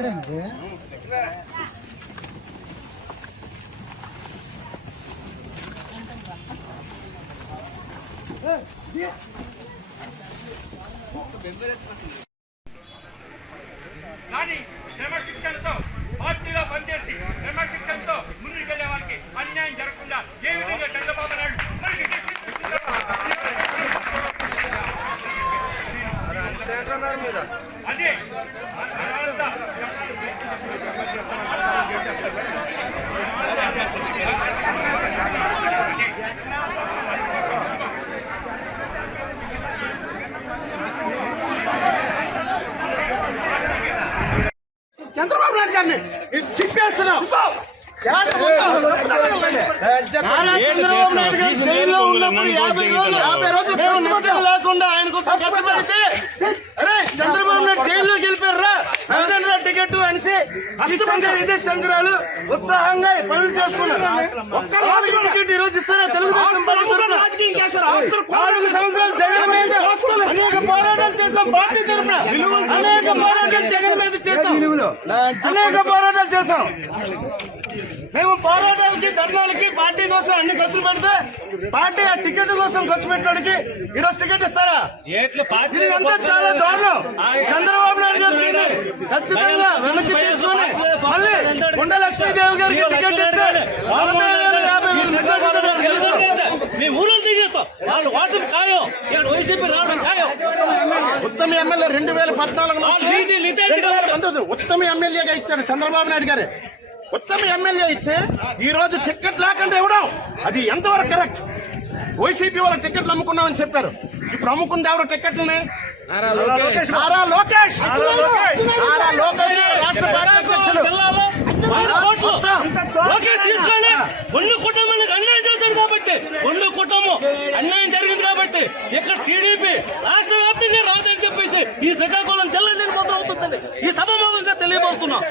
కానీ చంద్రబాబు నాయుడు గారిని చిప్పేస్తున్నాం నారా చంద్రబాబు నాయుడు గారు జైల్లో ఉన్నప్పుడు యాభై రోజులు యాభై రోజులు లేకుండా ఆయన కోసం కష్టపడితే ఇదే సంక్రాలు ఉత్సాహంగా పనులు చేసుకున్నారు. టికెట్ ఈ రోజు ఇస్తారా తెలుగుదేశం? నాలుగు సంవత్సరాలు జగన్ మీద అనేక పోరాటాలు చేశాం పార్టీ తరపున అనేక పోరాటాలు జగన్ మీద చేశాం. అనేక పోరాటాలు చేశాం. మేము పోరాటాలకి ధర్నాలకి పార్టీ కోసం అన్ని ఖర్చులు పెడితే పార్టీ ఆ టికెట్ కోసం ఖర్చు పెట్టడానికి ఈ రోజు టికెట్ ఇస్తారా? ఇది అంతా చాలా దారుణం. చంద్రబాబు నాయుడు ఖచ్చితంగా వెనక్కి తీసుకొని మళ్ళీ కొండ లక్ష్మీదేవి గారికి టికెట్ ఇస్తే నలభై వేలు యాభై వేలు వాళ్ళు ఓటమి ఖాయం. ఇక్కడ వైసీపీ రావడం ఖాయం. ఉత్తమ ఎమ్మెల్యే రెండు వేల సంతోషం. ఉత్తమ ఎమ్మెల్యేగా ఇచ్చాడు చంద్రబాబు నాయుడు గారే. ఉత్తమ ఎమ్మెల్యే ఇచ్చే ఈ రోజు టికెట్ లేకుండా ఇవ్వడం అది ఎంతవరకు కరెక్ట్? వైసీపీ వాళ్ళ టికెట్లు అమ్ముకున్నామని చెప్పారు. ఇప్పుడు అమ్ముకుంది ఎవరు టికెట్లని? నారా లోకేష్. నారా లోకేష్. రాష్ట్ర పార్టీ అధ్యక్షులు ఒళ్ళు కుటుంబానికి అన్యాయం చేశాడు కాబట్టి. ఒళ్ళు కుటుంబం అన్యాయం జరిగింది కాబట్టి. ఇక్కడ టీడీపీ రాష్ట్ర వ్యాప్తంగా రాదని చెప్పేసి ఈ శ్రీకాకుళం జిల్లా నేను మొదలవుతుందని ఈ సభాముఖంగా తెలియబోస్తున్నాం.